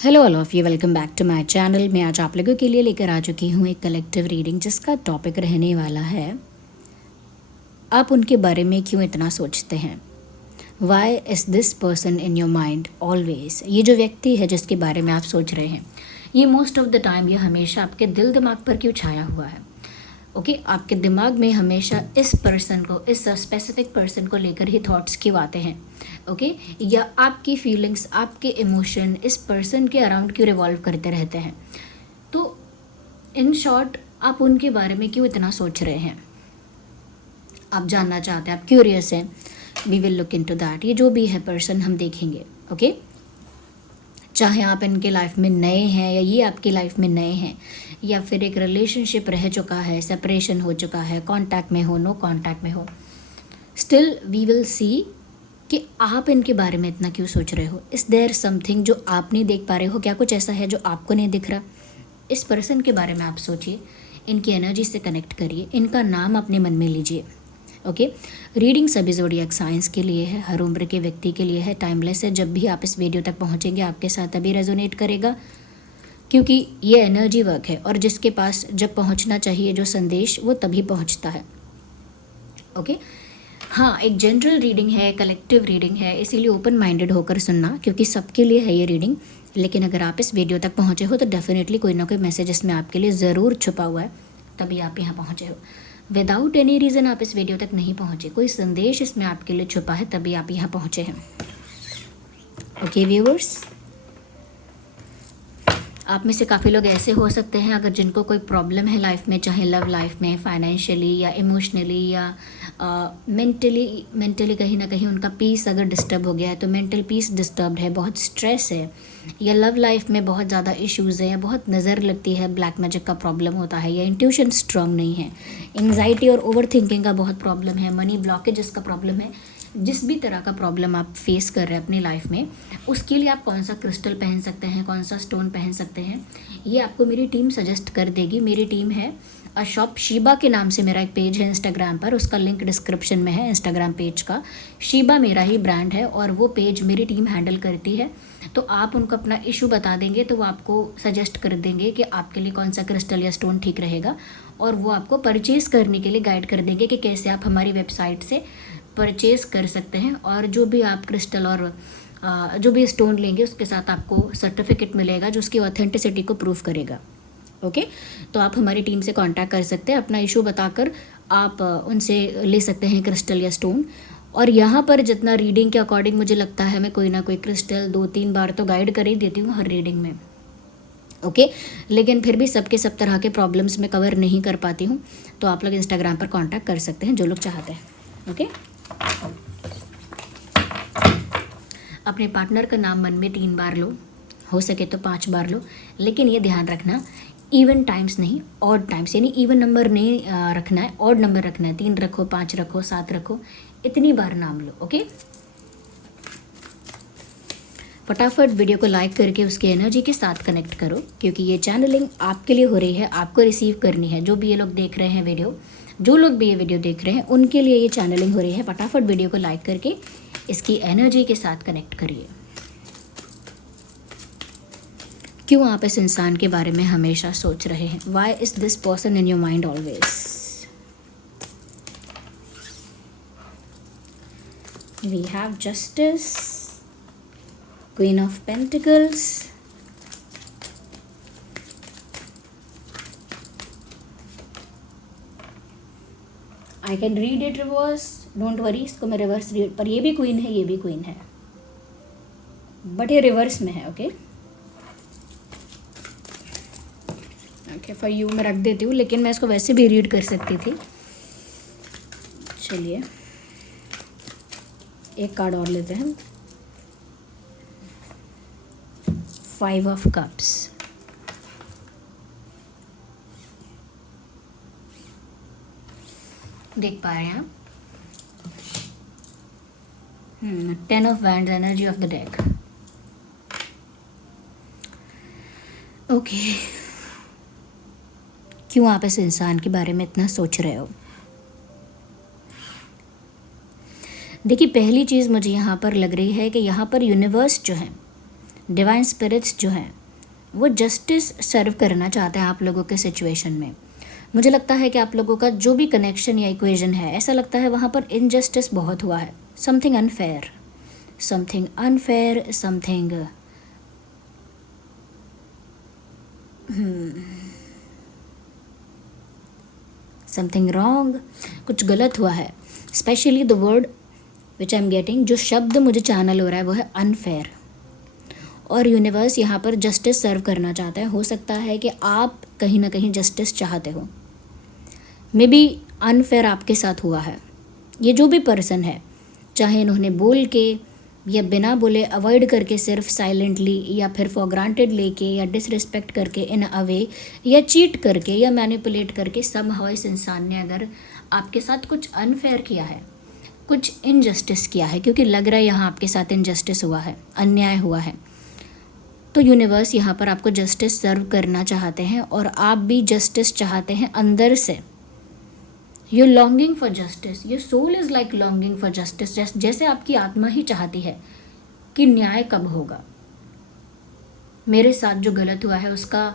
Hello all of you, welcome back to my channel. मैं आज आप लोगों के लिए लेकर आ चुकी हूँ एक कलेक्टिव रीडिंग जिसका टॉपिक रहने वाला है आप उनके बारे में क्यों इतना सोचते हैं। Why is this person in your mind always. ये जो व्यक्ति है जिसके बारे में आप सोच रहे हैं, ये मोस्ट ऑफ द टाइम ये हमेशा आपके दिल दिमाग पर क्यों छाया हुआ है। ओके आपके दिमाग में हमेशा इस पर्सन को, इस स्पेसिफिक पर्सन को लेकर ही थॉट्स क्यों आते हैं। ओके या आपकी फीलिंग्स, आपके इमोशन इस पर्सन के अराउंड क्यों रिवॉल्व करते रहते हैं। तो इन शॉर्ट आप उनके बारे में क्यों इतना सोच रहे हैं, आप जानना चाहते हैं, आप क्यूरियस हैं। We will look into that. ये जो भी है पर्सन हम देखेंगे। ओके चाहे आप इनके लाइफ में नए हैं या ये आपकी लाइफ में नए हैं, या फिर एक रिलेशनशिप रह चुका है, सेपरेशन हो चुका है, कांटेक्ट में हो, नो कांटेक्ट में हो, स्टिल वी विल सी कि आप इनके बारे में इतना क्यों सोच रहे हो। इज़ देयर समथिंग जो आप नहीं देख पा रहे हो, क्या कुछ ऐसा है जो आपको नहीं दिख रहा। इस पर्सन के बारे में आप सोचिए, इनकी एनर्जी से कनेक्ट करिए, इनका नाम अपने मन में लीजिए। ओके रीडिंग सभी ज़ोडिएक साइंस के लिए है, हर उम्र के व्यक्ति के लिए है, टाइमलेस है। जब भी आप इस वीडियो तक पहुंचेंगे आपके साथ तभी रेजोनेट करेगा, क्योंकि ये एनर्जी वर्क है और जिसके पास जब पहुंचना चाहिए जो संदेश, वो तभी पहुंचता है। ओके हाँ, एक जनरल रीडिंग है, कलेक्टिव रीडिंग है, इसीलिए ओपन माइंडेड होकर सुनना, क्योंकि सबके लिए है ये रीडिंग। लेकिन अगर आप इस वीडियो तक पहुँचे हो तो डेफिनेटली कोई ना कोई मैसेज इसमें आपके लिए ज़रूर छुपा हुआ है, तभी आप यहाँ पहुँचे हो। विदाउट एनी रीज़न आप इस वीडियो तक नहीं पहुँचे, कोई संदेश इसमें आपके लिए छुपा है, तभी आप यहाँ पहुँचे हैं। ओके व्यूअर्स, आप में से काफ़ी लोग ऐसे हो सकते हैं अगर जिनको कोई प्रॉब्लम है लाइफ में, चाहे लव लाइफ में, फाइनेंशियली या इमोशनली या मेंटली कहीं ना कहीं उनका पीस अगर डिस्टर्ब हो गया है, तो मेंटल पीस डिस्टर्ब्ड है, बहुत स्ट्रेस है, या लव लाइफ में बहुत ज़्यादा इश्यूज़ है, या बहुत नज़र लगती है, ब्लैक मैजिक का प्रॉब्लम होता है, या इंट्यूशन स्ट्रांग नहीं है, एंग्जाइटी और ओवर थिंकिंग का बहुत प्रॉब्लम है, मनी ब्लॉकेजेस का प्रॉब्लम है। जिस भी तरह का प्रॉब्लम आप फेस कर रहे हैं अपनी लाइफ में, उसके लिए आप कौन सा क्रिस्टल पहन सकते हैं, कौन सा स्टोन पहन सकते हैं, ये आपको मेरी टीम सजेस्ट कर देगी। मेरी टीम है शॉप शीबा के नाम से, मेरा एक पेज है इंस्टाग्राम पर, उसका लिंक डिस्क्रिप्शन में है। इंस्टाग्राम पेज का शीबा मेरा ही ब्रांड है और वो पेज मेरी टीम हैंडल करती है। तो आप उनको अपना इशू बता देंगे तो वो आपको सजेस्ट कर देंगे कि आपके लिए कौन सा क्रिस्टल या स्टोन ठीक रहेगा, और वो आपको परचेज़ करने के लिए गाइड कर देंगे कि कैसे आप हमारी वेबसाइट से परचेज़ कर सकते हैं। और जो भी आप क्रिस्टल और जो भी स्टोन लेंगे उसके साथ आपको सर्टिफिकेट मिलेगा जो उसकी ऑथेंटिसिटी को प्रूव करेगा। ओके तो आप हमारी टीम से कांटेक्ट कर सकते हैं, अपना इशू बताकर आप उनसे ले सकते हैं क्रिस्टल या स्टोन। और यहाँ पर जितना रीडिंग के अकॉर्डिंग मुझे लगता है, मैं कोई ना कोई क्रिस्टल 2-3 बार तो गाइड कर ही देती हूँ हर रीडिंग में। ओके लेकिन फिर भी सबके सब तरह के प्रॉब्लम्स मैं कवर नहीं कर पाती हूँ, तो आप लोग इंस्टाग्राम पर कांटेक्ट कर सकते हैं जो लोग चाहते हैं। ओके अपने पार्टनर का नाम मन में 3 बार लो, हो सके तो 5 बार लो, लेकिन ये ध्यान रखना इवन टाइम्स नहीं, ऑड टाइम्स, यानी इवन नंबर नहीं रखना है, ऑड नंबर रखना है। 3 रखो, 5 रखो, 7 रखो, इतनी बार नाम लो। ओके फटाफट वीडियो को लाइक करके उसकी एनर्जी के साथ कनेक्ट करो, क्योंकि ये चैनलिंग आपके लिए हो रही है, आपको रिसीव करनी है। जो भी ये लोग देख रहे हैं वीडियो, जो लोग भी ये वीडियो देख रहे हैं, उनके लिए ये चैनलिंग हो रही है। फटाफट वीडियो को लाइक करके इसकी एनर्जी के साथ कनेक्ट करिए। क्यों आप इस इंसान के बारे में हमेशा सोच रहे हैं। Why is this person in your mind always. We have justice, queen of pentacles, I can read it reverse, don't worry, इसको मैं रिवर्स रीड, पर ये भी क्वीन है, ये भी क्वीन है, बट ये रिवर्स में है। ओके ओके फॉर यू मैं रख देती हूँ, लेकिन मैं इसको वैसे भी रीड कर सकती थी। चलिए एक कार्ड और लेते हैं। 5 ऑफ कप्स, देख पा रहे हैं आप। 10 of wands, energy of the deck. Okay क्यों आप इस इंसान के बारे में इतना सोच रहे हो। देखिए पहली चीज़ मुझे यहाँ पर लग रही है कि यहाँ पर यूनिवर्स जो है डिवाइन स्पिरिट्स जो हैं वो जस्टिस सर्व करना चाहते हैं आप लोगों के सिचुएशन में। मुझे लगता है कि आप लोगों का जो भी कनेक्शन या इक्वेशन है, ऐसा लगता है वहाँ पर इनजस्टिस बहुत हुआ है, something unfair, something something wrong, कुछ गलत हुआ है। Specially the word which I am getting, जो शब्द मुझे चैनल हो रहा है वो है अनफेयर। और यूनिवर्स यहाँ पर जस्टिस सर्व करना चाहता है। हो सकता है कि आप कहीं ना कहीं जस्टिस चाहते हो, मे बी अनफेयर आपके साथ हुआ है। ये जो भी पर्सन है, चाहे इन्होंने बोल के या बिना बोले, अवॉइड करके, सिर्फ साइलेंटली, या फिर फॉर ग्रांटेड लेके, या डिसरिस्पेक्ट करके, इन अ वे, या चीट करके, या मैनिपुलेट करके, समहाउ इस इंसान ने अगर आपके साथ कुछ अनफेयर किया है, कुछ इनजस्टिस किया है, क्योंकि लग रहा है यहाँ आपके साथ इनजस्टिस हुआ है, अन्याय हुआ है, तो यूनिवर्स यहाँ पर आपको जस्टिस सर्व करना चाहते हैं और आप भी जस्टिस चाहते हैं अंदर से। You longing for justice, your soul is like longing for justice, जैसे आपकी आत्मा ही चाहती है कि न्याय कब होगा, मेरे साथ जो गलत हुआ है उसका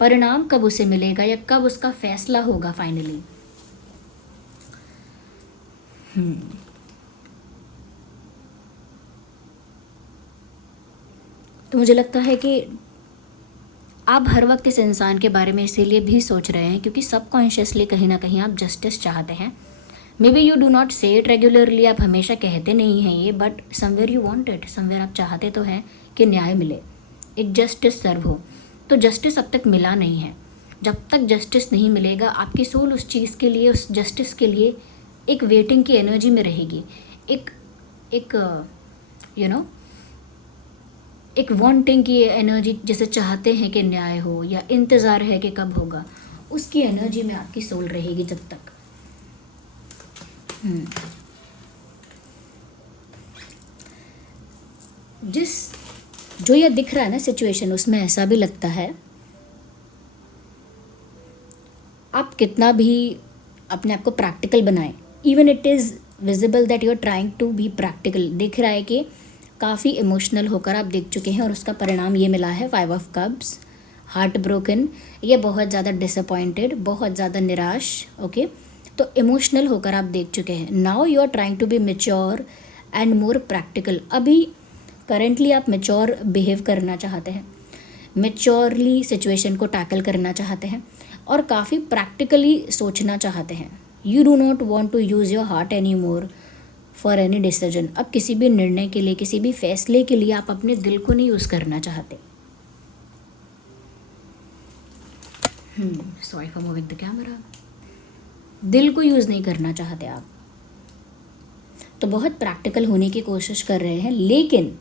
परिणाम कब उसे मिलेगा, या कब उसका फैसला होगा फाइनली। तो मुझे लगता है कि आप हर वक्त इस इंसान के बारे में इसीलिए भी सोच रहे हैं क्योंकि सबकॉन्शियसली कहीं ना कहीं आप जस्टिस चाहते हैं। May be you do not से इट रेगुलरली, आप हमेशा कहते नहीं हैं ये, but somewhere you want it, somewhere आप चाहते तो हैं कि न्याय मिले, एक जस्टिस सर्व हो। तो जस्टिस अब तक मिला नहीं है। जब तक जस्टिस नहीं मिलेगा, आपकी सोल उस चीज़ के लिए, उस जस्टिस के लिए एक वेटिंग की एनर्जी में रहेगी, एक यू नो एक वांटिंग की एनर्जी, जैसे चाहते हैं कि न्याय हो या इंतज़ार है कि कब होगा, उसकी एनर्जी में आपकी सोल रहेगी जब तक। जो ये दिख रहा है ना सिचुएशन, उसमें ऐसा भी लगता है आप कितना भी अपने आप को प्रैक्टिकल बनाएं, even it is visible that you are trying to be practical, दिख रहा है कि काफ़ी इमोशनल होकर आप देख चुके हैं और उसका परिणाम ये मिला है 5 ऑफ कप्स, हार्ट ब्रोकन, ये बहुत ज़्यादा डिसअपॉइंटेड, बहुत ज़्यादा निराश। ओके, तो इमोशनल होकर आप देख चुके हैं। Now you are trying to be mature and more practical. अभी करेंटली आप मेच्योर बिहेव करना चाहते हैं, मेच्योरली सिचुएशन को टैकल करना चाहते हैं और काफ़ी प्रैक्टिकली सोचना चाहते हैं। You do not want to use your heart any more for any decision. अब किसी भी निर्णय के लिए, किसी भी फैसले के लिए आप अपने दिल को नहीं यूज़ करना चाहते। Sorry for moving the camera. दिल को यूज़ नहीं करना चाहते आप, तो बहुत प्रैक्टिकल होने की कोशिश कर रहे हैं। लेकिन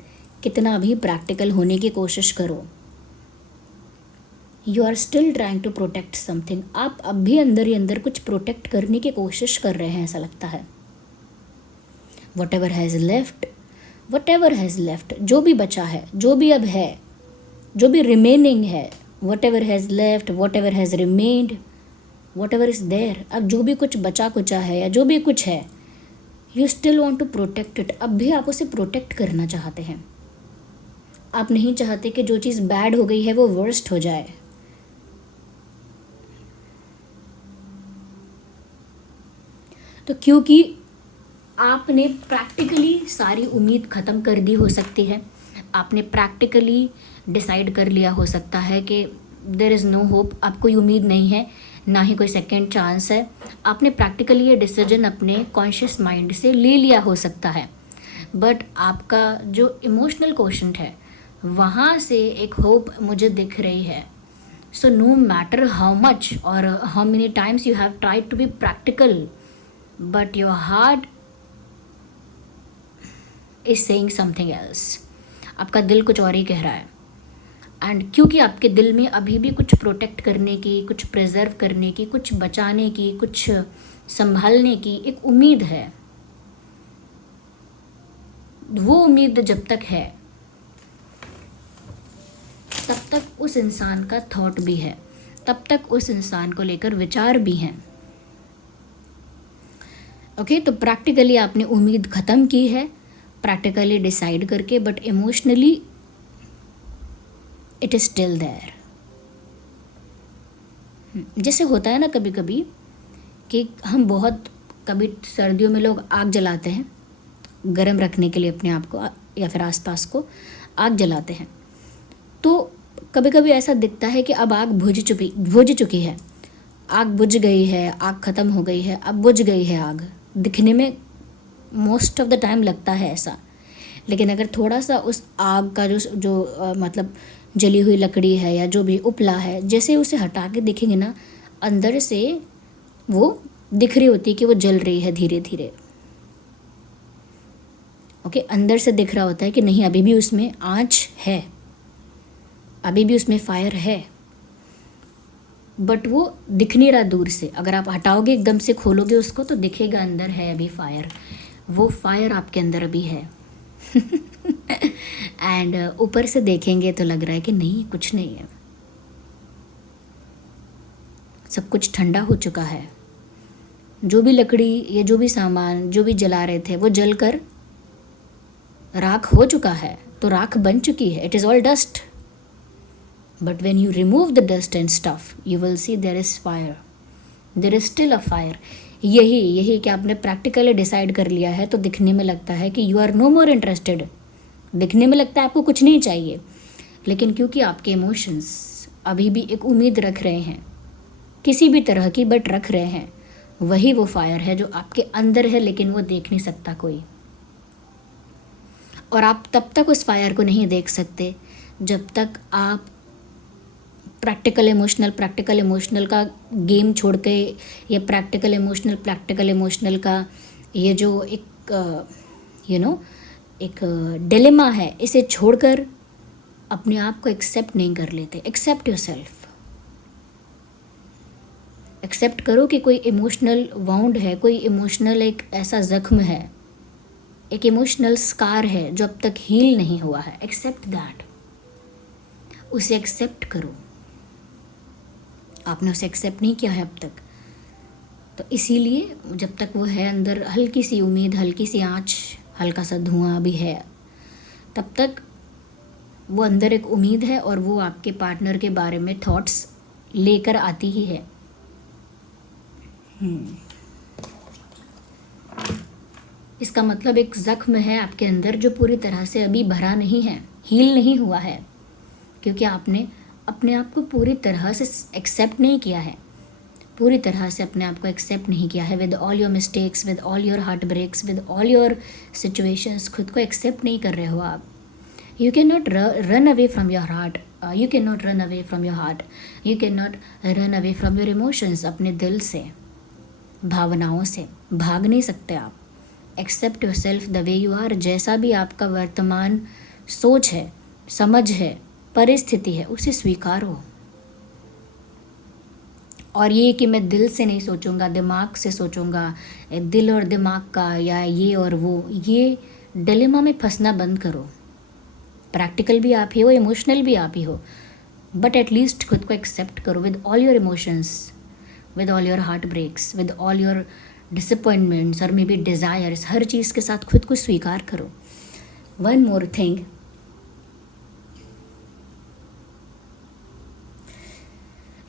कितना भी प्रैक्टिकल होने की कोशिश करो, you are still trying to protect something. आप अब भी अंदर ही अंदर कुछ प्रोटेक्ट करने की कोशिश कर रहे हैं, ऐसा लगता है। whatever has left, जो भी बचा है, जो भी अब है, जो भी रिमेनिंग है, whatever has left, whatever has remained, whatever is there, अब जो भी कुछ बचा कुचा है या जो भी कुछ है, you still want to protect it। अब भी आप उसे प्रोटेक्ट करना चाहते हैं। आप नहीं चाहते कि जो चीज़ बैड हो गई है वो वर्स्ट हो जाए। तो क्योंकि आपने प्रैक्टिकली सारी उम्मीद ख़त्म कर दी हो सकती है, आपने प्रैक्टिकली डिसाइड कर लिया हो सकता है कि देयर इज़ नो होप, अब कोई उम्मीद नहीं है, ना ही कोई सेकंड चांस है। आपने प्रैक्टिकली ये डिसीजन अपने कॉन्शियस माइंड से ले लिया हो सकता है, बट आपका जो इमोशनल क्वोशंट है वहाँ से एक होप मुझे दिख रही है। So no matter how much or how many times you have tried to be practical, but your heart is saying something else. आपका दिल कुछ और ही कह रहा है। एंड क्योंकि आपके दिल में अभी भी कुछ प्रोटेक्ट करने की, कुछ प्रिजर्व करने की, कुछ बचाने की, कुछ संभालने की एक उम्मीद है, वो उम्मीद जब तक है तब तक उस इंसान का थॉट भी है, तब तक उस इंसान को लेकर विचार भी हैं। ओके, तो प्रैक्टिकली आपने उम्मीद ख़त्म की है, प्रैक्टिकली डिसाइड करके, but emotionally it is still there. जैसे होता है ना कभी कभी कि हम बहुत, कभी सर्दियों में लोग आग जलाते हैं गर्म रखने के लिए अपने आप को या फिर आसपास को आग जलाते हैं, तो कभी कभी ऐसा दिखता है कि अब आग बुझ चुकी है, आग बुझ गई है, आग ख़त्म हो गई है, अब बुझ गई है आग। दिखने में मोस्ट ऑफ द टाइम लगता है ऐसा, लेकिन अगर थोड़ा सा उस आग का मतलब जली हुई लकड़ी है या जो भी उपला है, जैसे उसे हटा के देखेंगे ना, अंदर से वो दिख रही होती है कि वो जल रही है धीरे धीरे। ओके, अंदर से दिख रहा होता है कि नहीं, अभी भी उसमें आँच है, अभी भी उसमें फायर है, बट वो दिख नहीं रहा दूर से। अगर आप हटाओगे, एकदम से खोलोगे उसको, तो दिखेगा अंदर है अभी फायर। वो फायर आपके अंदर अभी है। एंड ऊपर से देखेंगे तो लग रहा है कि नहीं, कुछ नहीं है, सब कुछ ठंडा हो चुका है। जो भी लकड़ी, ये जो भी सामान, जो भी जला रहे थे, वो जलकर राख हो चुका है, तो राख बन चुकी है। It is all dust, but when you remove the dust and stuff, you will see there is fire, there is still a fire. यही कि आपने प्रैक्टिकली डिसाइड कर लिया है, तो दिखने में लगता है कि you are no more interested, दिखने में लगता है आपको कुछ नहीं चाहिए, लेकिन क्योंकि आपके इमोशंस अभी भी एक उम्मीद रख रहे हैं किसी भी तरह की, बट रख रहे हैं, वही वो फायर है जो आपके अंदर है, लेकिन वो देख नहीं सकता कोई। और आप तब तक उस फायर को नहीं देख सकते जब तक आप प्रैक्टिकल इमोशनल का गेम छोड़ के, या प्रैक्टिकल इमोशनल का ये जो एक एक डिलेमा है, इसे छोड़कर अपने आप को एक्सेप्ट नहीं कर लेते। एक्सेप्ट योरसेल्फ, एक्सेप्ट करो कि कोई इमोशनल वाउंड है, कोई इमोशनल एक ऐसा ज़ख्म है, एक इमोशनल स्कार है जो अब तक हील नहीं हुआ है। एक्सेप्ट दैट, उसे एक्सेप्ट करो। आपने उसे एक्सेप्ट नहीं किया है अब तक, तो इसीलिए जब तक वो है अंदर, हल्की सी उम्मीद, हल्की सी आँच, हल्का सा धुआं भी है, तब तक वो अंदर एक उम्मीद है, और वो आपके पार्टनर के बारे में थॉट्स लेकर आती ही है। इसका मतलब एक ज़ख्म है आपके अंदर जो पूरी तरह से अभी भरा नहीं है, हील नहीं हुआ है, क्योंकि आपने अपने आप को पूरी तरह से एक्सेप्ट नहीं किया है, पूरी तरह से अपने आप को एक्सेप्ट नहीं किया है। With all your mistakes, with all your heart breaks, with all your situations, खुद को एक्सेप्ट नहीं कर रहे हो आप। You can not run away from your heart, you can not run away from your heart, you can not run away from your emotions. अपने दिल से, भावनाओं से भाग नहीं सकते आप। Accept yourself the way you are. जैसा भी आपका वर्तमान सोच है, समझ है, परिस्थिति है, उसे स्वीकारो। और ये कि मैं दिल से नहीं सोचूंगा, दिमाग से सोचूंगा, दिल और दिमाग का या ये और वो, ये डिलेमा में फंसना बंद करो। प्रैक्टिकल भी आप ही हो, इमोशनल भी आप ही हो, बट एटलीस्ट खुद को एक्सेप्ट करो with all your emotions, with all your heart breaks, with all your disappointments और मे बी डिज़ायर्स। हर चीज़ के साथ खुद को स्वीकार करो। One more thing,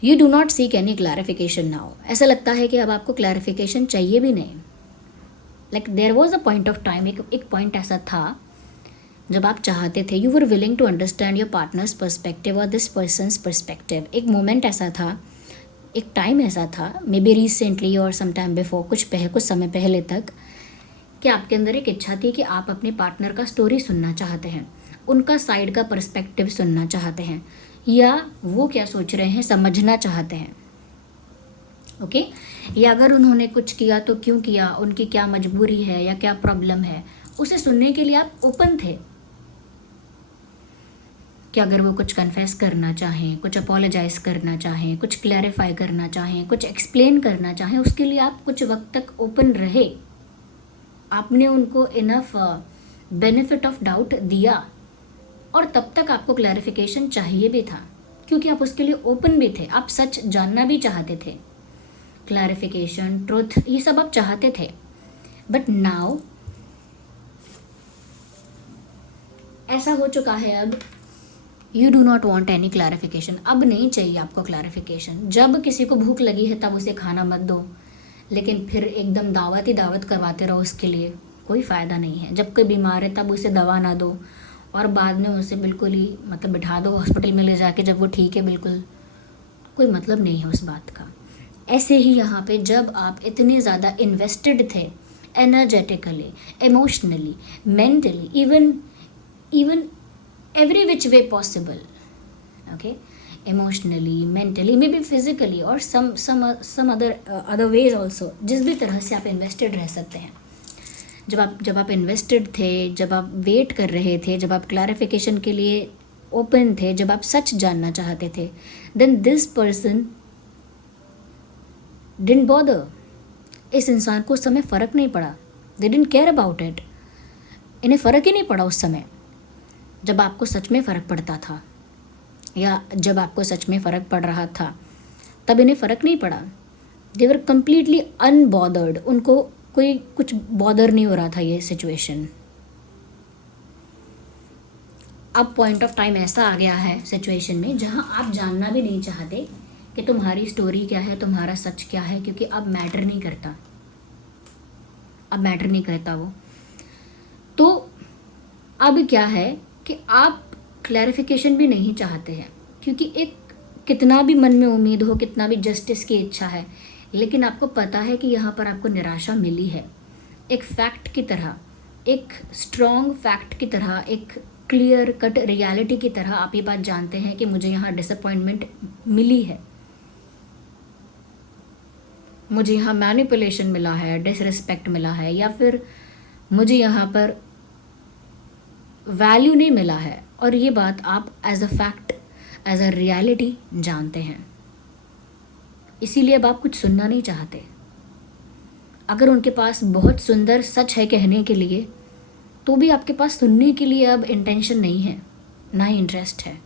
you do not seek any clarification now. ऐसा लगता है कि अब आपको क्लैरिफिकेशन चाहिए भी नहीं। Like there was a point of time, एक पॉइंट ऐसा था जब आप चाहते थे, you were willing to understand your partner's perspective और दिस पर्सनस पर्सपेक्टिव। एक मोमेंट ऐसा था, एक टाइम ऐसा था, मे बी रिसेंटली और सम टाइम बिफोर, कुछ समय पहले तक, कि आपके अंदर एक इच्छा थी कि आप अपने पार्टनर का स्टोरी सुनना चाहते हैं, उनका साइड का पर्सपेक्टिव सुनना चाहते हैं, या वो क्या सोच रहे हैं समझना चाहते हैं। ओके, या अगर उन्होंने कुछ किया तो क्यों किया, उनकी क्या मजबूरी है या क्या प्रॉब्लम है, उसे सुनने के लिए आप ओपन थे कि अगर वो कुछ कन्फेस करना चाहें, कुछ अपोलोजाइज करना चाहें, कुछ क्लैरिफाई करना चाहें, कुछ एक्सप्लेन करना चाहें, उसके लिए आप कुछ वक्त तक ओपन रहे। आपने उनको इनफ बेनिफिट ऑफ डाउट दिया, और तब तक आपको क्लैरिफिकेशन चाहिए भी था, क्योंकि आप उसके लिए ओपन भी थे, आप सच जानना भी चाहते थे, क्लैरिफिकेशन, ट्रुथ, ये सब आप चाहते थे। बट नाउ ऐसा हो चुका है अब you do not want any clarification, अब नहीं चाहिए आपको क्लैरिफिकेशन। जब किसी को भूख लगी है तब उसे खाना मत दो, लेकिन फिर एकदम दावत ही दावत करवाते रहो उसके लिए, कोई फ़ायदा नहीं है। जब कोई बीमार है तब उसे दवा ना दो और बाद में उसे बिल्कुल ही मतलब बिठा दो हॉस्पिटल में ले जाके जब वो ठीक है बिल्कुल, कोई मतलब नहीं है उस बात का। ऐसे ही यहाँ पे जब आप इतने ज़्यादा इन्वेस्टेड थे energetically, emotionally, mentally, even every which way possible, okay, emotionally, mentally, maybe physically or some other ways also, जिस भी तरह से आप इन्वेस्टेड रह सकते हैं। जब आप इन्वेस्टेड थे, जब आप वेट कर रहे थे, जब आप क्लैरिफिकेशन के लिए ओपन थे, जब आप सच जानना चाहते थे, then this person didn't bother. इस इंसान को उस समय फ़र्क नहीं पड़ा, they didn't care about it, इन्हें फ़र्क ही नहीं पड़ा उस समय जब आपको सच में फ़र्क पड़ता था, या जब आपको सच में फ़र्क पड़ रहा था तब इन्हें फ़र्क नहीं पड़ा। दे वर कम्प्लीटली अनबॉदर्ड, उनको कोई कुछ बॉदर नहीं हो रहा था ये सिचुएशन। अब पॉइंट ऑफ टाइम ऐसा आ गया है सिचुएशन में जहाँ आप जानना भी नहीं चाहते कि तुम्हारी स्टोरी क्या है, तुम्हारा सच क्या है, क्योंकि अब मैटर नहीं करता, अब मैटर नहीं करता वो। तो अब क्या है कि आप क्लैरिफिकेशन भी नहीं चाहते हैं, क्योंकि एक कितना भी मन में उम्मीद हो, कितना भी जस्टिस की इच्छा है, लेकिन आपको पता है कि यहाँ पर आपको निराशा मिली है। एक फैक्ट की तरह, एक स्ट्रॉन्ग फैक्ट की तरह, एक क्लियर कट रियलिटी की तरह आप ये बात जानते हैं कि मुझे यहाँ डिसअपॉइंटमेंट मिली है, मुझे यहाँ मैनिपुलेशन मिला है, डिसरिस्पेक्ट मिला है, या फिर मुझे यहाँ पर वैल्यू नहीं मिला है, और ये बात आप as a fact, as a reality जानते हैं। इसीलिए अब आप कुछ सुनना नहीं चाहते। अगर उनके पास बहुत सुंदर सच है कहने के लिए, तो भी आपके पास सुनने के लिए अब इंटेंशन नहीं है, ना ही इंटरेस्ट है।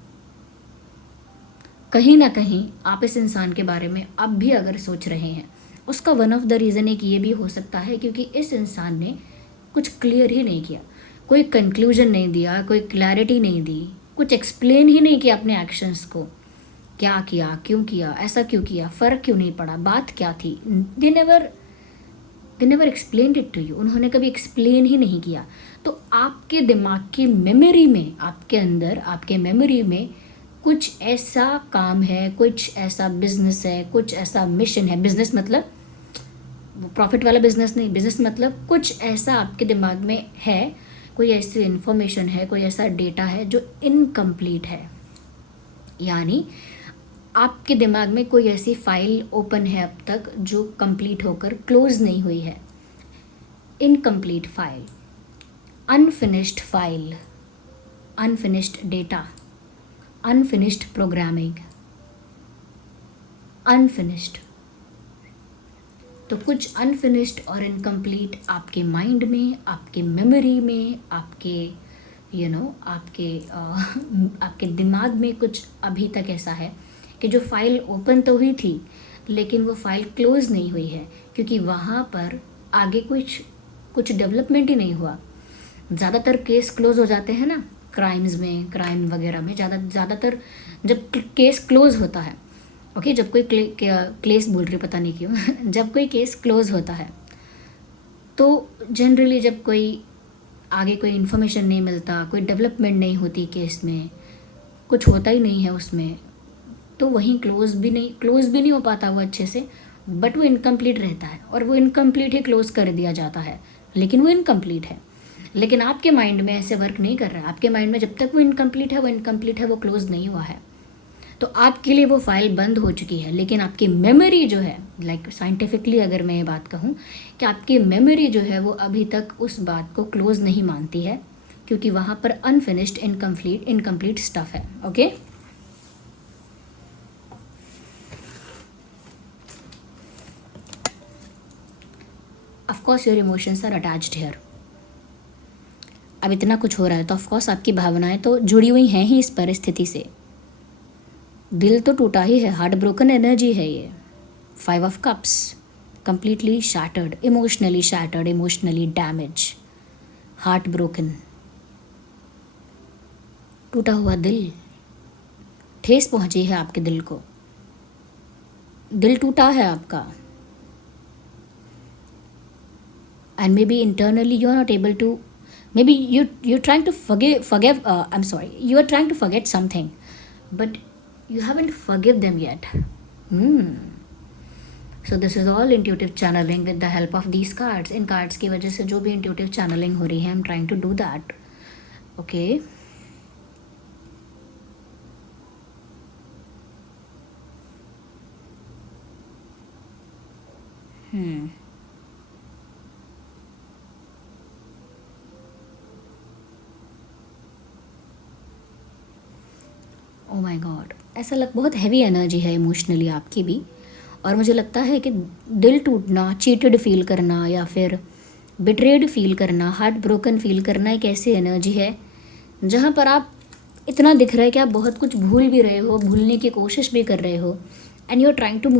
कहीं ना कहीं आप इस इंसान के बारे में अब भी अगर सोच रहे हैं, उसका वन ऑफ द रीज़न एक ये भी हो सकता है क्योंकि इस इंसान ने कुछ क्लियर ही नहीं किया, कोई कंक्लूजन नहीं दिया, कोई क्लैरिटी नहीं दी, कुछ एक्सप्लेन ही नहीं किया अपने एक्शंस को, क्या किया, क्यों किया, ऐसा क्यों किया, फ़र्क क्यों नहीं पड़ा, बात क्या थी। They never explain it to you, उन्होंने कभी एक्सप्लेन ही नहीं किया। तो आपके दिमाग की मेमोरी में, आपके अंदर, आपके मेमोरी में कुछ ऐसा काम है, कुछ ऐसा बिजनेस है, कुछ ऐसा मिशन है। बिजनेस मतलब प्रॉफिट वाला बिजनेस नहीं, बिजनेस मतलब कुछ ऐसा आपके दिमाग में है, कोई ऐसी इन्फॉर्मेशन है, कोई ऐसा डेटा है जो इनकम्प्लीट है। यानी आपके दिमाग में कोई ऐसी फाइल ओपन है अब तक जो कंप्लीट होकर क्लोज नहीं हुई है। Incomplete file, unfinished file, unfinished data, unfinished programming, unfinished. तो कुछ अनफिनिश्ड और इनकम्प्लीट आपके माइंड में, आपके मेमोरी में, आपके आपके दिमाग में कुछ अभी तक ऐसा है कि जो फाइल ओपन तो हुई थी लेकिन वो फाइल क्लोज नहीं हुई है, क्योंकि वहाँ पर आगे कुछ डेवलपमेंट ही नहीं हुआ। ज़्यादातर केस क्लोज हो जाते हैं ना, क्राइम्स में, क्राइम वगैरह में ज़्यादातर जब केस क्लोज होता है, ओके, जब कोई केस बोल रही पता नहीं क्यों जब कोई केस क्लोज होता है तो जनरली जब कोई आगे कोई इन्फॉर्मेशन नहीं मिलता, कोई डेवलपमेंट नहीं होती केस में, कुछ होता ही नहीं है उसमें, तो वहीं क्लोज भी नहीं हो पाता वो अच्छे से, बट वो इनकम्प्लीट रहता है और वो इनकम्प्लीट ही क्लोज कर दिया जाता है, लेकिन वो इनकम्प्लीट है। लेकिन आपके माइंड में ऐसे वर्क नहीं कर रहा है। आपके माइंड में जब तक वो इनकम्प्लीट है, वो क्लोज नहीं हुआ है, तो आपके लिए वो फाइल बंद हो चुकी है। लेकिन आपकी मेमोरी जो है, लाइक साइंटिफिकली अगर मैं ये बात कहूँ कि आपकी मेमोरी जो है वो अभी तक उस बात को क्लोज नहीं मानती है, क्योंकि वहाँ पर अनफिनिश्ड, इनकम्प्लीट स्टफ है। Okay, of course your emotions are attached here. अब इतना कुछ हो रहा है तो ऑफ कोर्स आपकी भावनाएं तो जुड़ी हुई हैं ही इस परिस्थिति से। दिल तो टूटा ही है, हार्ट ब्रोकन एनर्जी है ये। 5 of cups, completely shattered, emotionally damage, heart broken, टूटा हुआ दिल, ठेस पहुंची है आपके दिल को, दिल टूटा है आपका, and maybe internally you are not able to, maybe you're trying to forgive I'm sorry, you are trying to forget something, but you haven't forgive them yet. hmm. So this is all intuitive channeling with the help of these cards. In cards की वजह से जो भी intuitive channeling हो रही है, I'm trying to do that. Okay. Oh my God, ऐसा बहुत हैवी एनर्जी है इमोशनली आपकी भी, और मुझे लगता है कि दिल टूटना, चीटेड फील करना या फिर बिट्रेड फील करना, हार्ट ब्रोकन फील करना एक ऐसी एनर्जी है जहाँ पर आप इतना दिख रहा है कि आप बहुत कुछ भूल भी रहे हो, भूलने की कोशिश भी कर रहे हो, and you are trying to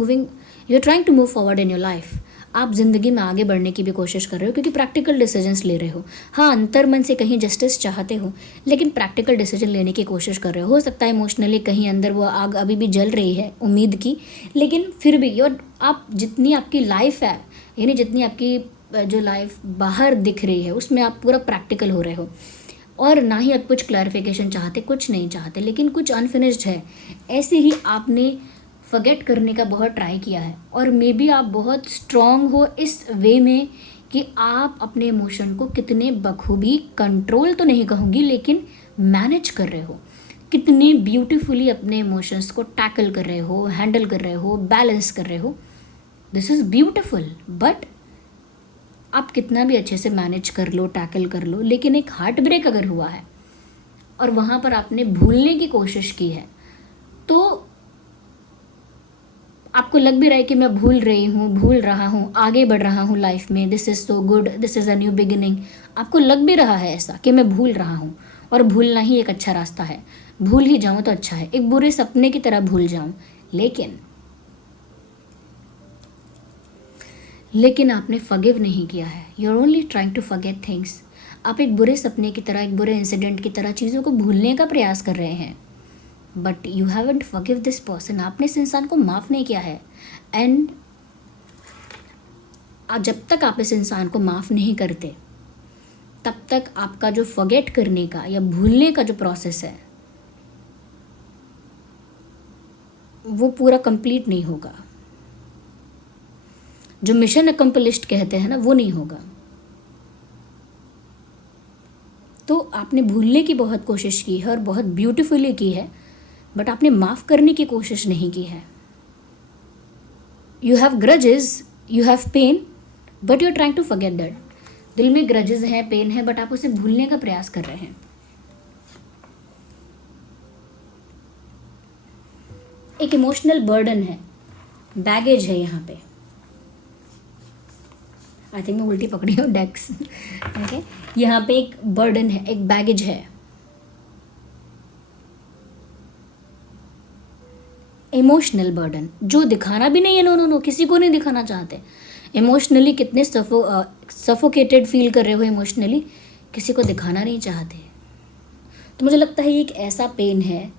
move forward in your life. आप ज़िंदगी में आगे बढ़ने की भी कोशिश कर रहे हो क्योंकि प्रैक्टिकल डिसीजंस ले रहे हो। हाँ, अंतर मन से कहीं जस्टिस चाहते हो, लेकिन प्रैक्टिकल डिसीजन लेने की कोशिश कर रहे हो सकता है इमोशनली कहीं अंदर वो आग अभी भी जल रही है उम्मीद की, लेकिन फिर भी और आप जितनी आपकी लाइफ है, यानी जितनी आपकी जो लाइफ बाहर दिख रही है उसमें आप पूरा प्रैक्टिकल हो रहे हो, और ना ही आप कुछ क्लैरिफिकेशन चाहते, कुछ नहीं चाहते, लेकिन कुछ अनफिनिश्ड है। ऐसे ही आपने फॉरगेट करने का बहुत ट्राई किया है, और मे बी आप बहुत स्ट्रॉन्ग हो इस वे में कि आप अपने इमोशन को कितने बखूबी, कंट्रोल तो नहीं कहूँगी लेकिन मैनेज कर रहे हो, कितने ब्यूटीफुली अपने इमोशंस को टैकल कर रहे हो, हैंडल कर रहे हो, बैलेंस कर रहे हो। This is beautiful. बट आप कितना भी अच्छे से मैनेज कर लो, टैकल कर लो, लेकिन एक हार्ट ब्रेक अगर हुआ है और वहाँ पर आपने भूलने की कोशिश की है, तो आपको लग भी रहा है कि मैं भूल रही हूँ, भूल रहा हूँ, आगे बढ़ रहा हूँ लाइफ में, this is so good, this is a new beginning. आपको लग भी रहा है ऐसा कि मैं भूल रहा हूँ, और भूलना ही एक अच्छा रास्ता है, भूल ही जाऊँ तो अच्छा है, एक बुरे सपने की तरह भूल जाऊँ। लेकिन आपने फॉरगिव नहीं किया है। You are only trying to forget things. आप एक बुरे सपने की तरह, एक बुरे इंसिडेंट की तरह चीज़ों को भूलने का प्रयास कर रहे हैं, but you haven't forgive this person. आपने इस इंसान को माफ़ नहीं किया है, एंड जब तक आप इस इंसान को माफ़ नहीं करते तब तक आपका जो फॉरगेट करने का या भूलने का जो प्रोसेस है वो पूरा कंप्लीट नहीं होगा। जो मिशन अकम्पलिश्ड कहते हैं ना, वो नहीं होगा। तो आपने भूलने की बहुत कोशिश की है और बहुत ब्यूटीफुली की है, बट आपने माफ़ करने की कोशिश नहीं की है। You have grudges, you have pain, but you are trying to forget that. दिल में ग्रजेस हैं, पेन है, बट आप उसे भूलने का प्रयास कर रहे हैं। एक इमोशनल बर्डन है, बैगेज है यहाँ पे। आई थिंक मैं उल्टी पकड़ी हूँ डेक्स। ओके, यहाँ पे एक बर्डन है, एक बैगेज है, इमोशनल बर्डन, जो दिखाना भी नहीं है। नो, किसी को नहीं दिखाना चाहते। इमोशनली कितने सफोकेटेड फील कर रहे हो, इमोशनली किसी को दिखाना नहीं चाहते। तो मुझे लगता है ये एक ऐसा पेन है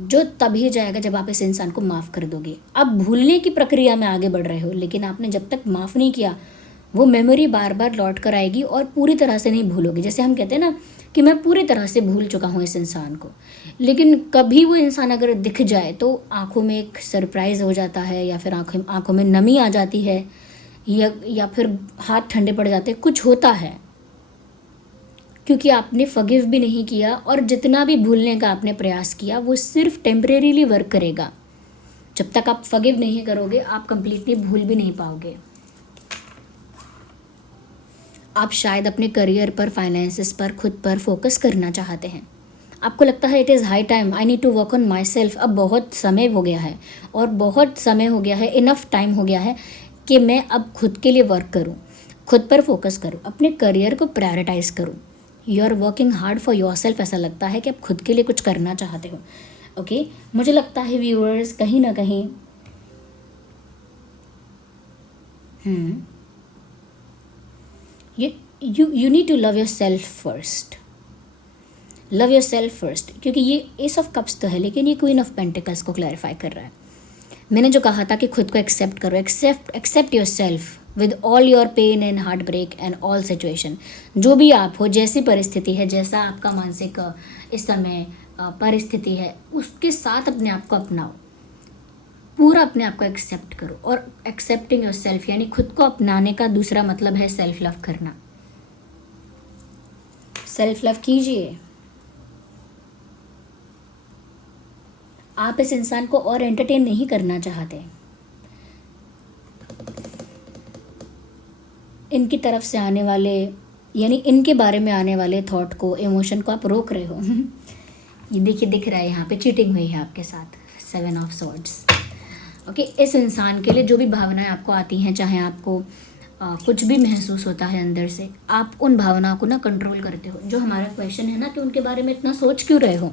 जो तभी जाएगा जब आप इस इंसान को माफ़ कर दोगे। आप भूलने की प्रक्रिया में आगे बढ़ रहे हो, लेकिन आपने जब तक माफ़ नहीं किया वो मेमोरी बार बार लौट कर आएगी और पूरी तरह से नहीं भूलोगे। जैसे हम कहते हैं ना कि मैं पूरी तरह से भूल चुका हूँ इस इंसान को, लेकिन कभी वो इंसान अगर दिख जाए तो आंखों में एक सरप्राइज़ हो जाता है, या फिर आंखों में नमी आ जाती है, या फिर हाथ ठंडे पड़ जाते हैं, कुछ होता है, क्योंकि आपने फॉरगिव भी नहीं किया। और जितना भी भूलने का आपने प्रयास किया वो सिर्फ टेम्परेरीली वर्क करेगा। जब तक आप फॉरगिव नहीं करोगे आप कंप्लीटली भूल भी नहीं पाओगे। आप शायद अपने करियर पर, फाइनेंसेस पर, खुद पर फोकस करना चाहते हैं। आपको लगता है it is high time, I need to work on myself. अब बहुत समय हो गया है, और बहुत समय हो गया है, इनफ टाइम हो गया है कि मैं अब खुद के लिए वर्क करूं, खुद पर फोकस करूं, अपने करियर को प्रायोरिटाइज करूं। You are working hard for yourself. ऐसा लगता है कि आप खुद के लिए कुछ करना चाहते हो। ओके, मुझे लगता है व्यूअर्स कहीं ना कहीं you need to love yourself first. Love your self first, क्योंकि ये एस ऑफ कप्स तो है लेकिन ये क्वीन ऑफ पेंटिकल्स को क्लैरिफाई कर रहा है। मैंने जो कहा था कि खुद को एक्सेप्ट करो, accept yourself with all your pain and heartbreak and all situation. जो भी आप हो, जैसी परिस्थिति है, जैसा आपका मानसिक इस समय परिस्थिति है, उसके साथ अपने आप को अपनाओ, पूरा अपने आप को एक्सेप्ट करो। और एक्सेप्टिंग योर सेल्फ यानी खुद को अपनाने का दूसरा मतलब है सेल्फ लव करना। सेल्फ लव कीजिए। आप इस इंसान को और एंटरटेन नहीं करना चाहते, इनकी तरफ से आने वाले यानी इनके बारे में आने वाले थॉट को, इमोशन को आप रोक रहे हो। ये देखिए, दिख रहा है यहाँ पे चीटिंग हुई है आपके साथ, 7 ऑफ सॉर्ड्स। ओके, इस इंसान के लिए जो भी भावनाएं आपको आती हैं, चाहे आपको कुछ भी महसूस होता है अंदर से, आप उन भावनाओं को ना कंट्रोल करते हो। जो हमारा क्वेश्चन है ना कि उनके बारे में इतना सोच क्यों रहे हो,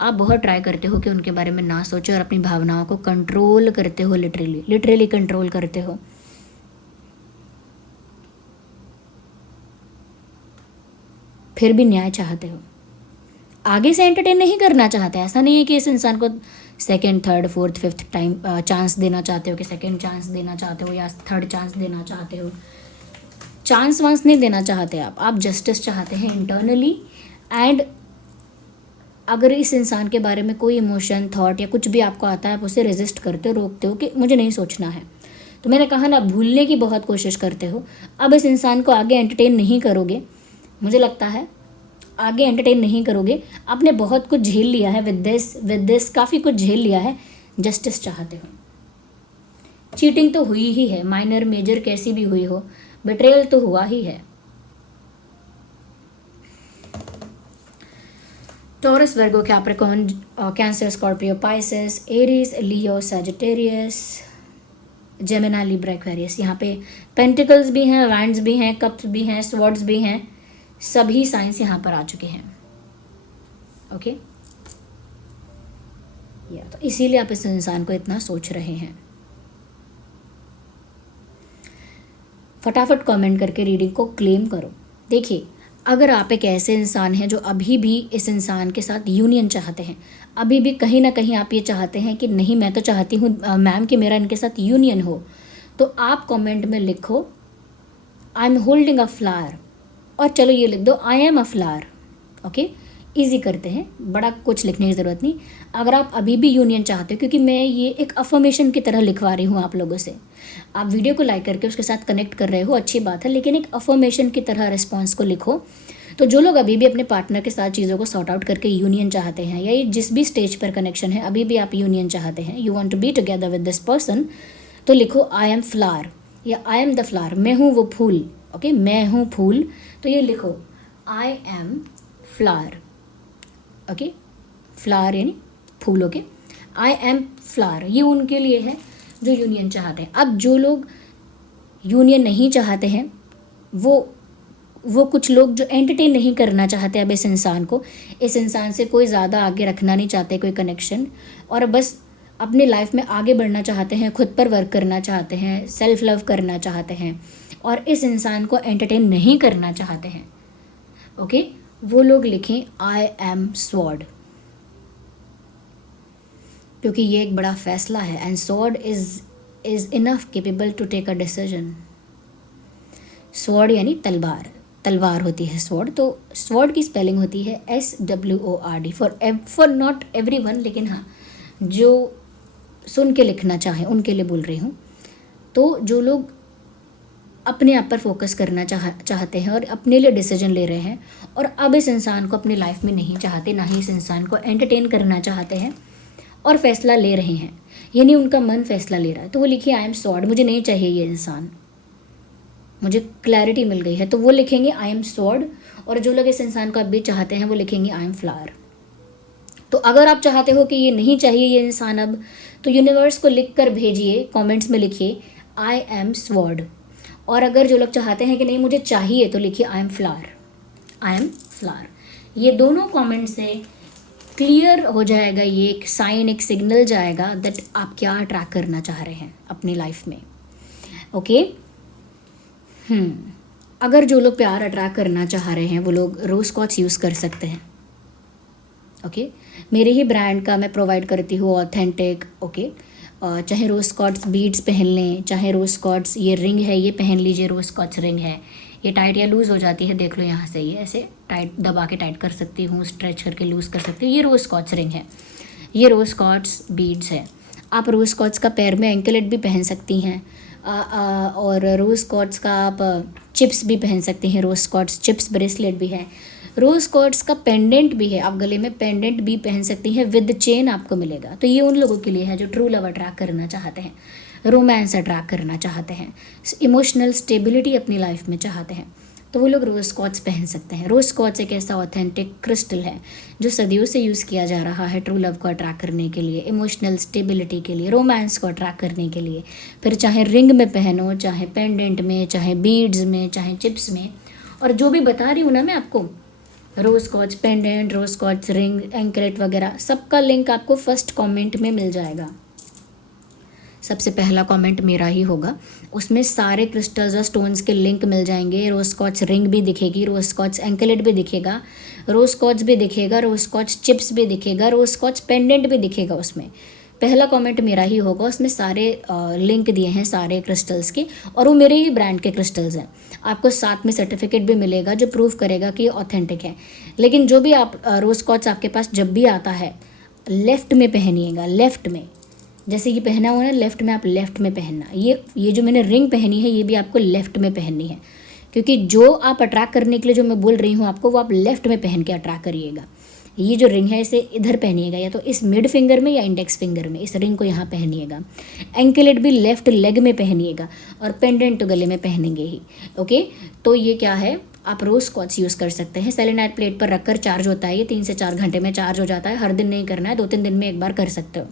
आप बहुत ट्राई करते हो कि उनके बारे में ना सोचो और अपनी भावनाओं को कंट्रोल करते हो, लिटरली कंट्रोल करते हो। फिर भी न्याय चाहते हो, आगे से एंटरटेन नहीं करना चाहते। ऐसा नहीं है कि इस इंसान को second, third, fourth, fifth time chance देना चाहते हो, कि सेकंड चांस देना चाहते हो या थर्ड चांस देना चाहते हो। चांस वांस नहीं देना चाहते आप जस्टिस चाहते हैं इंटरनली। एंड अगर इस इंसान के बारे में कोई इमोशन, थॉट या कुछ भी आपको आता है, आप उसे रेजिस्ट करते हो, रोकते हो कि मुझे नहीं सोचना है। तो मैंने कहा ना, भूलने की बहुत कोशिश करते हो। अब इस इंसान को आगे एंटरटेन नहीं करोगे, मुझे लगता है आगे एंटरटेन नहीं करोगे। आपने बहुत कुछ झेल लिया है विद दिस काफ़ी कुछ झेल लिया है, जस्टिस चाहते हो। चीटिंग तो हुई ही है, माइनर मेजर कैसी भी हुई हो, बिट्रेयल तो हुआ ही है। Taurus, Virgo, Capricorn, Cancer, Scorpio, Pisces, Aries, Leo, Sagittarius, Gemini, Libra, Aquarius. यहाँ पे पेंटिकल्स भी हैं, वैंड्स भी हैं, कप्स भी हैं, स्वॉर्ड्स भी हैं, सभी साइंस यहाँ पर आ चुके हैं। ओके, या तो इसीलिए आप इस इंसान को इतना सोच रहे हैं। फटाफट कमेंट करके रीडिंग को क्लेम करो। देखिए, अगर आप एक ऐसे इंसान हैं जो अभी भी इस इंसान के साथ यूनियन चाहते हैं, अभी भी कहीं ना कहीं आप ये चाहते हैं कि नहीं, मैं तो चाहती हूँ मैम कि मेरा इनके साथ यूनियन हो, तो आप कमेंट में लिखो I am holding a flower, और चलो ये लिख दो I am a flower. Okay, easy करते हैं, बड़ा कुछ लिखने की ज़रूरत नहीं। अगर आप अभी भी यूनियन चाहते हो, क्योंकि मैं ये एक अफर्मेशन की तरह लिखवा रही हूँ आप लोगों से, आप वीडियो को लाइक करके उसके साथ कनेक्ट कर रहे हो, अच्छी बात है, लेकिन एक अफर्मेशन की तरह रिस्पॉन्स को लिखो। तो जो लोग अभी भी अपने पार्टनर के साथ चीज़ों को सॉर्ट आउट करके यूनियन चाहते हैं, या ये जिस भी स्टेज पर कनेक्शन है, अभी भी आप यूनियन चाहते हैं, you want to be together with this person, तो लिखो आई एम फ्लावर या आई एम द फ्लावर, मैं हूँ वो फूल। ओके, मैं हूँ फूल, तो ये लिखो I am flower. Okay, flower यानी फूल। ओके, आई एम फ्लावर, ये उनके लिए है जो यूनियन चाहते हैं। अब जो लोग यूनियन नहीं चाहते हैं, वो कुछ लोग जो एंटरटेन नहीं करना चाहते अब इस इंसान को, इस इंसान से कोई ज़्यादा आगे रखना नहीं चाहते कोई कनेक्शन, और बस अपने लाइफ में आगे बढ़ना चाहते हैं, खुद पर वर्क करना चाहते हैं, सेल्फ लव करना चाहते हैं, और इस इंसान को एंटरटेन नहीं करना चाहते हैं। ओके, वो लोग लिखें आई एम स्वॉर्ड, क्योंकि ये एक बड़ा फैसला है। And sword is enough capable to take a decision. Sword यानी तलवार, तलवार होती है स्वॉर्ड। तो स्वॉर्ड की स्पेलिंग होती है SWORD, फॉर नॉट एवरीवन, लेकिन हाँ, जो सुन के लिखना चाहे उनके लिए बोल रही हूँ। तो जो लोग अपने आप पर फोकस करना चाहते हैं और अपने लिए डिसीजन ले रहे हैं, और अब इस इंसान को अपनी लाइफ में नहीं चाहते, ना ही इस इंसान को एंटरटेन करना चाहते हैं, और फैसला ले रहे हैं, यानी उनका मन फैसला ले रहा है, तो वो लिखिए आई एम स्वॉर्ड, मुझे नहीं चाहिए ये इंसान, मुझे क्लैरिटी मिल गई है, तो वो लिखेंगे आई एम स्वॉर्ड। और जो लोग इस इंसान को अभी चाहते हैं वो लिखेंगे आई एम फ्लावर। तो अगर आप चाहते हो कि ये नहीं चाहिए ये इंसान अब, तो यूनिवर्स को लिख कर भेजिए, कॉमेंट्स में लिखिए आई एम स्वॉर्ड। और अगर जो लोग चाहते हैं कि नहीं मुझे चाहिए, तो लिखिए I am flower, I am flower. ये दोनों कमेंट से क्लियर हो जाएगा, ये एक साइन, एक सिग्नल जाएगा दैट आप क्या अट्रैक्ट करना चाह रहे हैं अपनी लाइफ में। ओके, अगर जो लोग प्यार अट्रैक्ट करना चाह रहे हैं वो लोग रोज स्कॉच यूज़ कर सकते हैं। ओके। मेरे ही ब्रांड का मैं प्रोवाइड करती हूँ ऑथेंटिक, ओके। चाहे रोज कॉर्ड्स बीड्स पहन लें, चाहे रोज कॉर्ड्स ये रिंग है ये पहन लीजिए, रोज कॉर्ड्स रिंग है, ये टाइट या लूज़ हो जाती है, देख लो यहाँ से, ये ऐसे टाइट दबा के टाइट कर सकती हूँ, स्ट्रेच करके लूज़ कर सकती हूँ। ये रोज कॉर्ड्स रिंग है, ये रोज कॉर्ड्स बीड्स है। आप रोज कॉर्ड्स का पैर में एंकलेट भी पहन सकती हैं, और रोज कॉर्ड्स का आप चिप्स भी पहन सकती हैं, रोज कॉर्ड्स चिप्स ब्रेसलेट भी है। रोज कॉर्ड्स का पेंडेंट भी है, आप गले में पेंडेंट भी पहन सकती हैं, विद चेन आपको मिलेगा। तो ये उन लोगों के लिए है जो ट्रू लव अट्रैक्ट करना चाहते हैं, रोमांस अट्रैक्ट करना चाहते हैं, इमोशनल स्टेबिलिटी अपनी लाइफ में चाहते हैं, तो वो लोग रोज कॉर्ड्स पहन सकते हैं। रोज कॉर्ड्स एक ऐसा ऑथेंटिक क्रिस्टल है जो सदियों से यूज़ किया जा रहा है ट्रू लव को अट्रैक्ट करने के लिए, इमोशनल स्टेबिलिटी के लिए, रोमांस को अट्रैक्ट करने के लिए। फिर चाहे रिंग में पहनो, चाहे पेंडेंट में, चाहे बीड्स में, चाहे चिप्स में। और जो भी बता रही हूँ ना मैं आपको, रोज कॉर्ड्स पेंडेंट, रोज कॉर्ड्स रिंग, एंकलेट वगैरह, सबका लिंक आपको फर्स्ट कमेंट में मिल जाएगा। सबसे पहला कमेंट मेरा ही होगा, उसमें सारे क्रिस्टल्स और स्टोन्स के लिंक मिल जाएंगे। रोज कॉर्ड्स रिंग भी दिखेगी, रोज कॉर्ड्स एंकलेट भी दिखेगा, रोज कॉर्ड्स भी दिखेगा, रोज कॉर्ड्स चिप्स भी दिखेगा, रोज कॉर्ड्स पेंडेंट भी दिखेगा। उसमें पहला कमेंट मेरा ही होगा, उसमें सारे लिंक दिए हैं सारे क्रिस्टल्स के, और वो मेरे ही ब्रांड के क्रिस्टल्स हैं। आपको साथ में सर्टिफिकेट भी मिलेगा जो प्रूफ करेगा कि ऑथेंटिक है। लेकिन जो भी आप रोज कॉर्ड्स आपके पास जब भी आता है, लेफ्ट में पहनिएगा, लेफ्ट में। जैसे ये पहना हुआ है लेफ्ट में, आप लेफ्ट में पहनना। ये जो मैंने रिंग पहनी है ये भी आपको लेफ्ट में पहननी है, क्योंकि जो आप अट्रैक्ट करने के लिए जो मैं बोल रही हूँ आपको, वो आप लेफ्ट में पहन के अट्रैक्ट करिएगा। ये जो रिंग है इसे इधर पहनिएगा, या तो इस मिड फिंगर में या इंडेक्स फिंगर में, इस रिंग को यहाँ पहनिएगा। एंकलेट भी लेफ्ट लेग में पहनिएगा, और पेंडेंट तो गले में पहनेंगे ही, ओके। तो ये क्या है, आप रोज कॉर्ड्स यूज़ कर सकते हैं। सेलेनाइट प्लेट पर रखकर चार्ज होता है, ये 3 से 4 घंटे में चार्ज हो जाता है। हर दिन नहीं करना है, 2-3 दिन में एक बार कर सकते हो।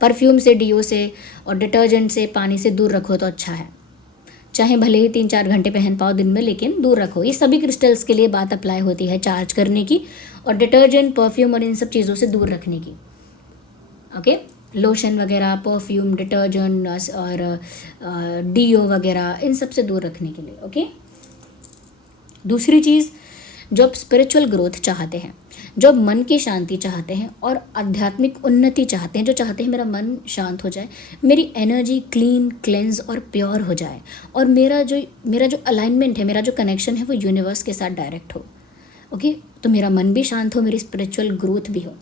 परफ्यूम से, डीओ से और डिटर्जेंट से, पानी से दूर रखो तो अच्छा है। चाहे भले ही 3-4 घंटे पहन पाओ दिन में, लेकिन दूर रखो। ये सभी क्रिस्टल्स के लिए बात अप्लाई होती है, चार्ज करने की और डिटर्जेंट, परफ्यूम और इन सब चीज़ों से दूर रखने की, ओके। लोशन वगैरह, परफ्यूम, डिटर्जेंट और डीओ वगैरह, इन सब से दूर रखने के लिए, ओके। दूसरी चीज़, जो आप स्पिरिचुअल ग्रोथ चाहते हैं, जो आप मन की शांति चाहते हैं और आध्यात्मिक उन्नति चाहते हैं, जो चाहते हैं मेरा मन शांत हो जाए, मेरी एनर्जी क्लीन, क्लेंस और प्योर हो जाए, और मेरा जो अलाइनमेंट है, मेरा जो कनेक्शन है वो यूनिवर्स के साथ डायरेक्ट हो, ओके। तो मेरा मन भी शांत हो, मेरी स्पिरिचुअल ग्रोथ भी हो,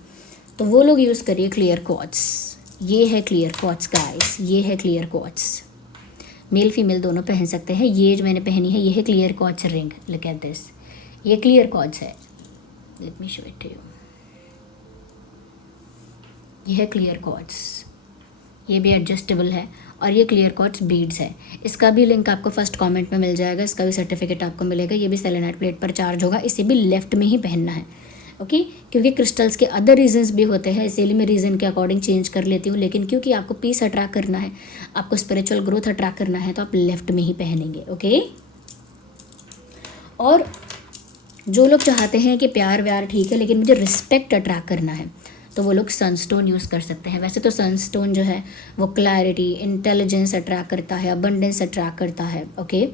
तो वो लोग यूज़ करिए क्लियर क्वार्ट्स। ये है क्लियर क्वार्ट्स गाइस, ये है क्लियर क्वार्ट्स। मेल फीमेल दोनों पहन सकते हैं। ये जो मैंने पहनी है ये है clear quartz ring, look at this, ये क्लियर क्वार्ट्स है। Let me show it to you. ये है क्लियर क्वार्ट्स, ये भी एडजस्टेबल है, और ये क्लियर क्वार्ट्स बीड्स है। इसका भी लिंक आपको फर्स्ट कमेंट में मिल जाएगा, इसका भी सर्टिफिकेट आपको मिलेगा। ये भी सेलेनाइट प्लेट पर चार्ज होगा, इसे भी लेफ्ट में ही पहनना है, ओके। क्योंकि क्रिस्टल्स के अदर रीजंस भी होते हैं, इसीलिए मैं रीज़न के अकॉर्डिंग चेंज कर लेती हूँ। लेकिन क्योंकि आपको पीस अट्रैक्ट करना है, आपको स्पिरिचुअल ग्रोथ अट्रैक्ट करना है, तो आप लेफ्ट में ही पहनेंगे, ओके। और जो लोग चाहते हैं कि प्यार व्यार ठीक है लेकिन मुझे रिस्पेक्ट अट्रैक्ट करना है, तो वो लोग सनस्टोन यूज़ कर सकते हैं। वैसे तो सनस्टोन जो है वो क्लैरिटी, इंटेलिजेंस अट्रैक्ट करता है, अबंडेंस अट्रैक्ट करता है, ओके,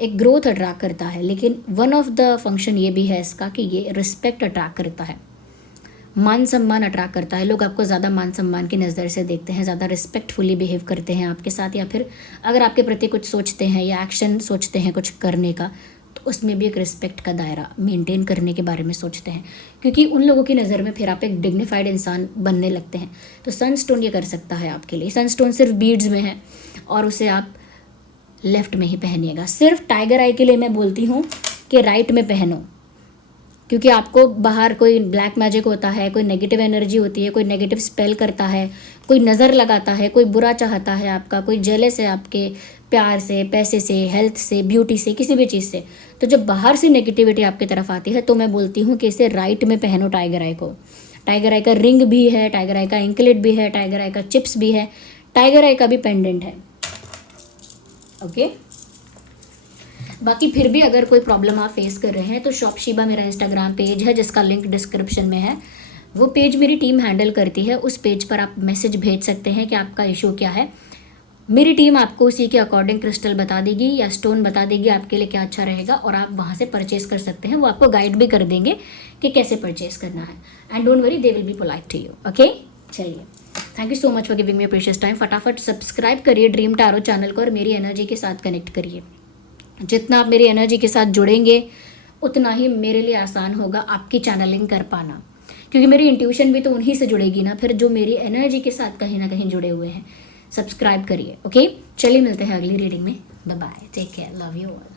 एक ग्रोथ अट्रैक्ट करता है। लेकिन वन ऑफ द फंक्शन ये भी है इसका कि ये रिस्पेक्ट अट्रैक्ट करता है, मान सम्मान अट्रैक्ट करता है। लोग आपको ज़्यादा मान सम्मान की नज़र से देखते हैं, ज़्यादा रिस्पेक्टफुली बिहेव करते हैं आपके साथ, या फिर अगर आपके प्रति कुछ सोचते हैं या एक्शन सोचते हैं कुछ करने का, तो उसमें भी एक रिस्पेक्ट का दायरा मेंटेन करने के बारे में सोचते हैं, क्योंकि उन लोगों की नज़र में फिर आप एक डिग्निफाइड इंसान बनने लगते हैं। तो सनस्टोन ये कर सकता है आपके लिए। सनस्टोन सिर्फ बीड्स में है और उसे आप लेफ्ट में ही पहनिएगा। सिर्फ टाइगर आई के लिए मैं बोलती हूँ कि राइट में पहनो, क्योंकि आपको बाहर कोई ब्लैक मैजिक होता है, कोई नेगेटिव एनर्जी होती है, कोई नेगेटिव स्पेल करता है, कोई नज़र लगाता है, कोई बुरा चाहता है आपका, कोई जेलस है आपके प्यार से, पैसे से, हेल्थ से, ब्यूटी से, किसी भी चीज़ से। तो जब बाहर से नेगेटिविटी आपकी तरफ आती है तो मैं बोलती हूँ कि इसे राइट में पहनो टाइगर आई को। टाइगर आई का रिंग भी है, टाइगर आई का एंकलेट भी है, टाइगर आई का चिप्स भी है, टाइगर आई का भी पेंडेंट है, ओके। बाकी फिर भी अगर कोई प्रॉब्लम आप फेस कर रहे हैं तो शॉपशिबा मेरा इंस्टाग्राम पेज है जिसका लिंक डिस्क्रिप्शन में है। वो पेज मेरी टीम हैंडल करती है। उस पेज पर आप मैसेज भेज सकते हैं कि आपका इशू क्या है। मेरी टीम आपको उसी के अकॉर्डिंग क्रिस्टल बता देगी या स्टोन बता देगी आपके लिए क्या अच्छा रहेगा, और आप वहाँ से परचेस कर सकते हैं। वो आपको गाइड भी कर देंगे कि कैसे परचेस करना है। And don't worry, they will be polite to you. Okay, चलिए, thank you so much for giving me precious time. फटाफट सब्सक्राइब करिए ड्रीम टैरो चैनल को और मेरी एनर्जी के साथ कनेक्ट करिए। जितना आप मेरी एनर्जी के साथ जुड़ेंगे उतना ही मेरे लिए आसान होगा आपकी चैनलिंग कर पाना, क्योंकि मेरी इंट्यूशन भी तो उन्हीं से जुड़ेगी ना फिर, जो मेरी एनर्जी के साथ कहीं ना कहीं जुड़े हुए हैं। सब्सक्राइब करिए। ओके, चलिए मिलते हैं अगली रीडिंग में। Bye bye, take care, love you all.